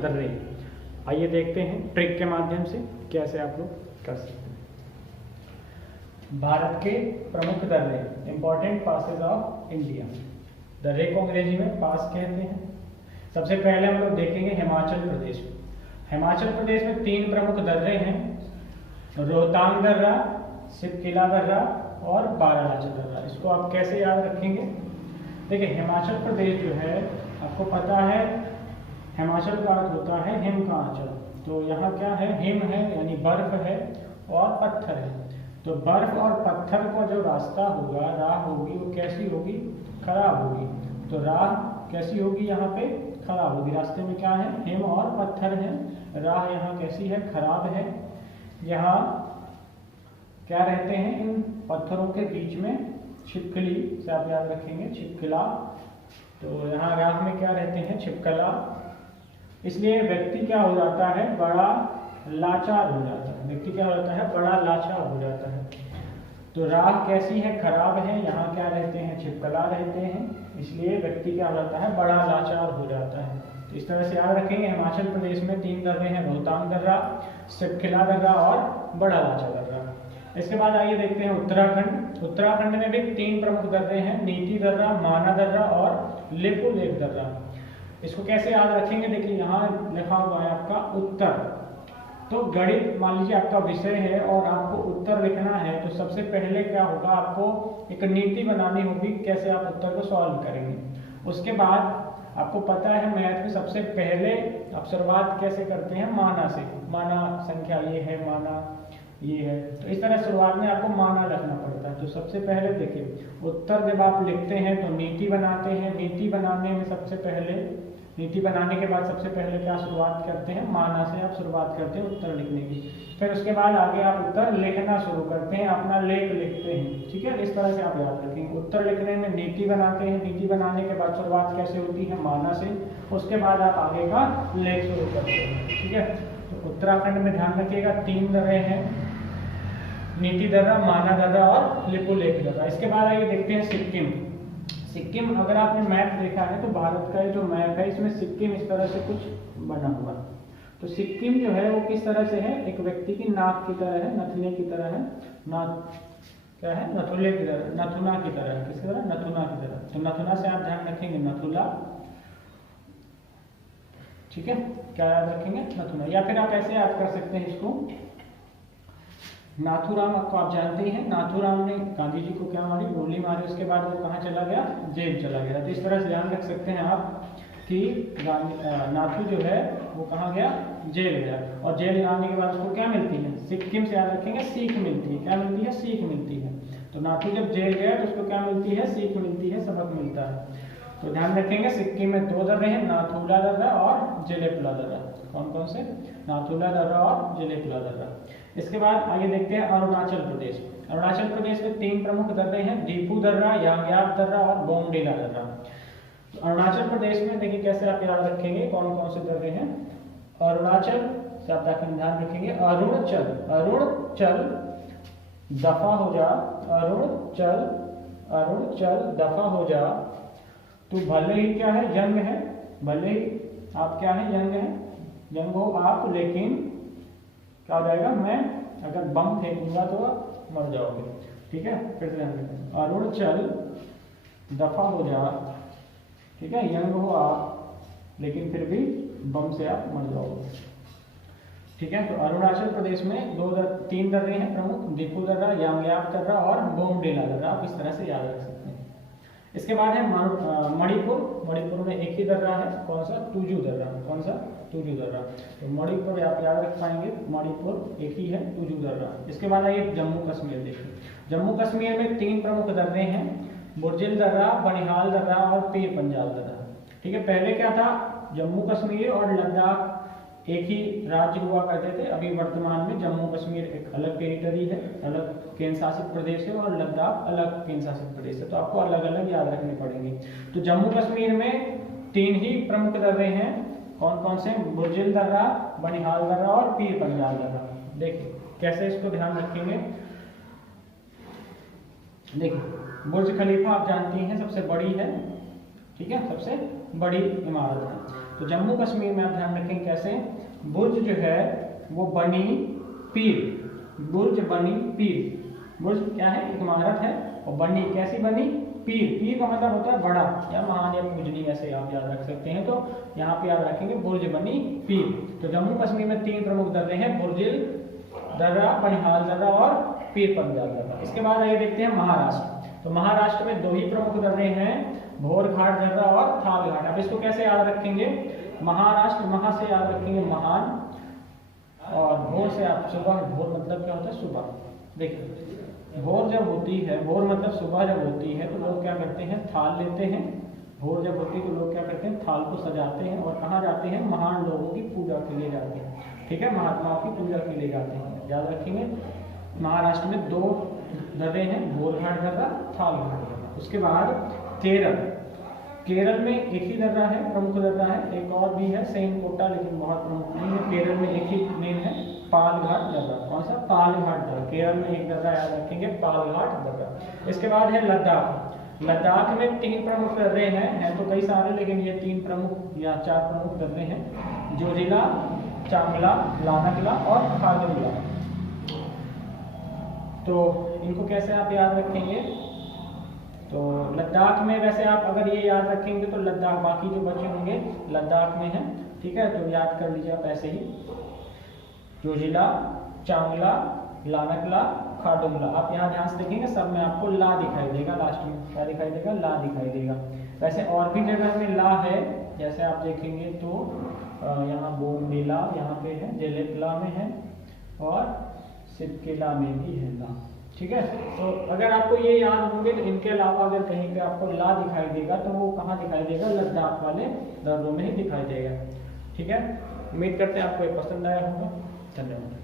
दर्रे। आइए देखते हैं ट्रिक के माध्यम से कैसे आप लोग कर सकते हैं। भारत के प्रमुख दर्रे, इंपॉर्टेंट पासेज ऑफ इंडिया। दर्रे को अंग्रेजी में पास कहते हैं। सबसे पहले हम लोग देखेंगे हिमाचल प्रदेश। हिमाचल प्रदेश में 3 प्रमुख दर्रे हैं, रोहतांग दर्रा, सिपकिला दर्रा और बारालाचा दर्रा। इसको आप कैसे याद रखेंगे? देखिए, हिमाचल प्रदेश जो है आपको पता है, हिमाचल का अर्थ होता है हिम का आंचल। तो यहाँ क्या है? हिम है, यानी बर्फ है और पत्थर है। तो बर्फ और पत्थर का जो रास्ता होगा, राह होगी, वो कैसी होगी? खराब होगी। तो राह कैसी होगी? यहाँ पे खराब होगी। रास्ते में क्या है? हिम और पत्थर है। राह यहाँ कैसी है? खराब है। यहाँ क्या रहते हैं? इन पत्थरों के बीच में छिपकली से आप याद रखेंगे, छिपकला। तो यहाँ राह में क्या रहते हैं? छिपकला। इसलिए व्यक्ति क्या हो जाता है? बड़ा लाचार हो जाता है। व्यक्ति क्या हो जाता है? बड़ा लाचार हो जाता है। तो राह कैसी है? खराब है। यहाँ क्या रहते हैं? छिपकला रहते हैं। इसलिए व्यक्ति क्या हो जाता है? बड़ा लाचार हो जाता है। तो इस तरह से याद रखेंगे। हिमाचल प्रदेश में 3 दर्रे हैं, रोहतांग दर्रा, सिपकिला दर्रा और बड़ा लाचा दर्रा। इसके बाद आइए देखते हैं उत्तराखंड। उत्तराखंड में भी 3 प्रमुख दर्रे हैं, नीति दर्रा, माना दर्रा और लिपुलेख दर्रा। इसको कैसे याद रखेंगे? देखिए, यहाँ लिखा हुआ है आपका उत्तर। तो गणित मान लीजिए आपका विषय है और आपको उत्तर लिखना है, तो सबसे पहले क्या होगा? आपको एक नीति बनानी होगी, कैसे आप उत्तर को सॉल्व करेंगे। उसके बाद आपको पता है मैथ में सबसे पहले आप शुरुआत कैसे करते हैं? माना से। माना संख्या ये है, माना ये है। तो इस तरह शुरुआत में आपको माना रखना पड़ता है। तो सबसे पहले देखिए, उत्तर जब आप लिखते हैं तो नीति बनाते हैं। नीति बनाने में सबसे पहले, नीति बनाने के बाद सबसे पहले क्या शुरुआत करते हैं? माना से आप शुरुआत करते हैं उत्तर लिखने की। फिर उसके बाद आगे आप उत्तर लिखना शुरू करते हैं, अपना लेख लिखते हैं। ठीक है, इस तरह से आप याद रखेंगे। उत्तर लिखने में नीति बनाते हैं, नीति बनाने के बाद शुरुआत कैसे होती है? माना से। उसके बाद आप आगे का लेख शुरू करते हैं। ठीक है, तो उत्तराखंड में ध्यान रखिएगा 3 दर्रे हैं, नीति दर्रा, माना दर्रा और लिपुलेख दर्रा। इसके बाद आइए देखते हैं सिक्किम। सिक्किम, अगर आपने मैप देखा है तो भारत का जो मैप है इसमें सिक्किम इस तरह से कुछ बना हुआ। तो सिक्किम जो है वो किस तरह से है? एक व्यक्ति की नाक की तरह है, नथुने की तरह है। नाक क्या है? नथुले की तरह, नथुना की तरह है। किस तरह? नथुना की तरह। तो नथुना से आप ध्यान रखेंगे, नथुला। ठीक है, क्या याद रखेंगे? नथुना। या फिर आप ऐसे याद कर सकते हैं इसको, नाथूराम को आप जानते ही हैं। नाथूराम ने गांधी जी को क्या मारी? गोली मारी। उसके बाद वो कहाँ चला गया? जेल चला गया। तो इस तरह से ध्यान रख सकते हैं आप कि नाथू जो है वो कहाँ गया? जेल गया। और जेल जाने के बाद उसको क्या मिलती है? सिक्किम से याद रखेंगे, सीख मिलती है। क्या मिलती है? सीख मिलती है। तो नाथू जब जेल गया तो उसको क्या मिलती है? सीख मिलती है, सबक मिलता है। तो ध्यान रखेंगे, सिक्किम में 2 दर्रे हैं, नाथुला दर्रा और जेलेपला दर्रा। कौन कौन से? नाथुला दर्रा और जेलेपला दर्रा। इसके बाद आगे देखते हैं अरुणाचल प्रदेश। अरुणाचल प्रदेश में 3 प्रमुख दर्रे हैं, दीपू दर्रा, यांग्याप दर्रा और बोमडिला दर्रा। तो अरुणाचल प्रदेश में देखिए कैसे आप याद रखेंगे कौन कौन से दर्रे हैं। अरुणाचल से आप ध्यान रखेंगे, अरुणचल, अरुणचल दफा हो जा, अरुणचल, अरुणचल दफा हो जा। तो भले ही क्या है? यंग है। भले ही आप क्या है? यंग है, यंग हो आप, लेकिन क्या हो जाएगा? मैं अगर बम फेंकूंगा तो आप मर जाओगे। ठीक है, फिर से ध्यान रखें, अरुणचल दफा हो जा। ठीक है, यंग हो आप, लेकिन फिर भी बम से आप मर जाओगे। ठीक है, तो अरुणाचल प्रदेश में 3 दर्रे हैं प्रमुख, दीपू दर्रा, यांग्याप दर्रा और बोमडिला दर्रा। आप इस तरह से याद रख सकते हैं। इसके बाद है मणिपुर। मणिपुर में एक ही दर्रा है, कौन सा? तुजू दर्रा। कौन सा? तुजू दर्रा। तो मणिपुर आप याद रख पाएंगे, मणिपुर एक ही है, तुजू दर्रा। इसके बाद आइए जम्मू कश्मीर देखिए। जम्मू कश्मीर में 3 प्रमुख दर्रे हैं, बुर्जिल दर्रा, बनिहाल दर्रा और पीर पंजाल दर्रा। ठीक है, पहले क्या था? जम्मू कश्मीर और लद्दाख एक ही राज्य हुआ करते थे। अभी वर्तमान में जम्मू कश्मीर एक अलग टेरिटरी है, अलग केंद्र शासित प्रदेश है, और लद्दाख अलग केंद्र शासित प्रदेश है। तो आपको अलग अलग याद रखने पड़ेंगे। तो जम्मू कश्मीर में 3 ही प्रमुख दर्रे हैं, कौन कौन से? बुर्जिल दर्रा, बनिहाल दर्रा और पीर पंजाल दर्रा। देखिए कैसे इसको ध्यान रखेंगे। देखिए, बुर्ज खलीफा आप जानती हैं सबसे बड़ी है। ठीक है, सबसे बड़ी इमारत है। तो जम्मू कश्मीर में आप ध्यान रखें कैसे, बुर्ज जो है वो बनी पीर, बुर्ज बनी पीर, बुर्ज क्या है, एक इमारत है, और बनी कैसी बनी, पीर, पीर का मतलब होता है बड़ा या महान या पूजनीय, ऐसे आप याद रख सकते हैं। तो यहाँ पे याद रखेंगे बुर्ज बनी पीर। तो जम्मू कश्मीर में 3 प्रमुख दर्रे हैं, बुर्जिल दर्रा, बनिहाल दर्रा और पीर पंजाल दर्रा। इसके बाद आइए देखते हैं महाराष्ट्र। तो महाराष्ट्र में 2 ही प्रमुख दर्रे हैं, भोरघाट दर्रा और थाल घाट। अब इसको कैसे याद रखेंगे, महाराष्ट्र, महा से याद रखेंगे महान, और भोर से आप सुबह, भोर मतलब क्या होता है सुबह। देखिए भोर जब होती है, भोर मतलब सुबह जब होती है, तो लोग क्या करते हैं, थाल लेते हैं। भोर जब होती है तो लोग क्या करते हैं, थाल को सजाते हैं और कहाँ जाते हैं, महान लोगों की पूजा के लिए जाते हैं, ठीक है, महात्माओं की पूजा के लिए जाते हैं, याद रखेंगे। महाराष्ट्र में 2 दर्रे हैं, भोरघाट दर्रा, थाल घाट दर्रा। उसके बाद केरल, केरल में एक ही दर्रा है, प्रमुख दर्रा है, एक और भी है सेम कोटा, लेकिन बहुत प्रमुख नहीं है। केरल में एक ही मेन है, पालघाट दर्रा। कौन सा, पालघाट दर्रा। केरल में एक दर्रा याद रखेंगे, पालघाट दर्रा। इसके बाद है लद्दाख। लद्दाख में 3 प्रमुख दर्रे हैं तो कई सारे, लेकिन ये 3 प्रमुख या 4 प्रमुख दर्रे हैं, जोजिला, चांगला, लानकला और खारदुंगला। तो इनको कैसे आप याद रखेंगे, तो लद्दाख में वैसे आप अगर ये याद रखेंगे तो लद्दाख, बाकी जो बचे होंगे लद्दाख में है, ठीक है, तो याद कर लीजिए आप ऐसे ही, जोजिला, चांगला, लानकला, खारदुंगला। आप यहाँ ध्यान से देखेंगे सब में आपको ला दिखाई देगा, लास्ट में क्या दिखाई देगा, ला दिखाई देगा। वैसे और भी जगह में ला है, जैसे आप देखेंगे तो यहाँ बोमडिला यहाँ पे है, जेलेपला में है और सिपकिला में भी है ला, ठीक है। तो अगर आपको ये याद होंगे तो इनके अलावा अगर कहीं पे आपको ला दिखाई देगा तो वो कहाँ दिखाई देगा, लद्दाख वाले दर्रों में ही दिखाई देगा, ठीक है। उम्मीद करते हैं आपको ये पसंद आया होगा। धन्यवाद।